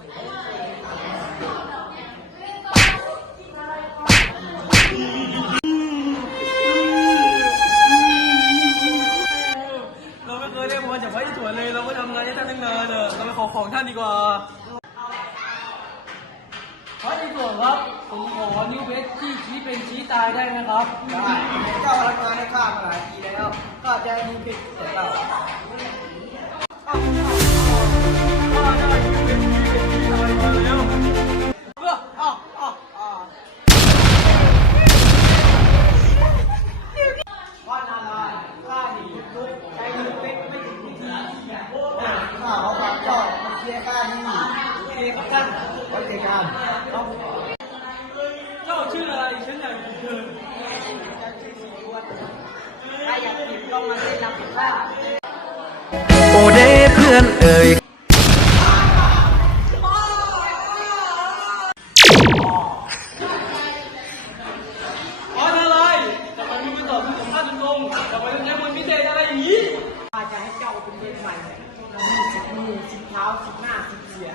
เราไม่เคยได้พรจากพระอิศวรเลยเราก็ทำงานให้ท่านตั้งนานเราไปขอของท่านดีกว่าพระอิศวรครับผมขอนิ้วเพชรที่ชี้เป็นชี้ตายได้ไหมครับได้เจ้าทำงานให้ข้ามาหลายปีแล้วข้าจะให้นิ้วเพชรแต่เจ้าข้าขอฝากเจ้ามาเคลียร์ข้านี่โอเคครับท่านไว้เจอกันครับเจ้าชื่ออะไรฉันอยากเจอใครอยากติดต้องมาเล่นน้ำกับข้าโอเด้เพื่อนเอ่ยอะไรทำไมไม่ตอบคือของท่านตรงๆทำไมต้องใช้มนต์พิเศษอะไรอย่างนี้ข้าจะให้เจ้าเป็นเด็กใหม่มี10 มือ 10 เท้า 10 หน้า 10 เสียง